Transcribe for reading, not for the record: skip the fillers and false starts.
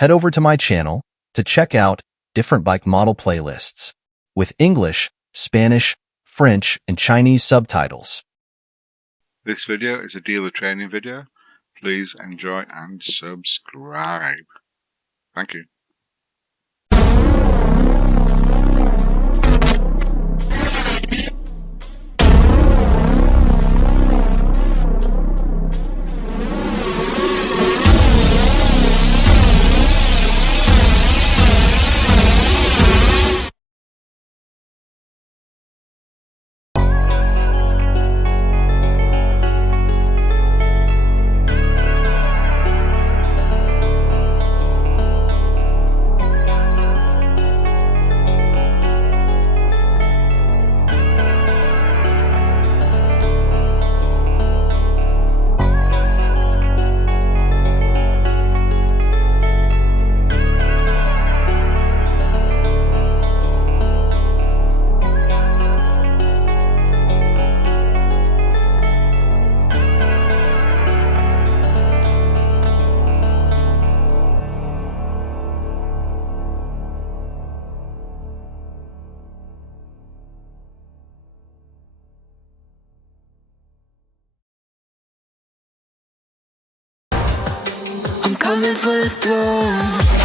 Head over to my channel to check out different bike model playlists with English, Spanish, French, and Chinese subtitles. This video is a dealer training video. Please enjoy and subscribe. Thank you. I'm coming for the throne.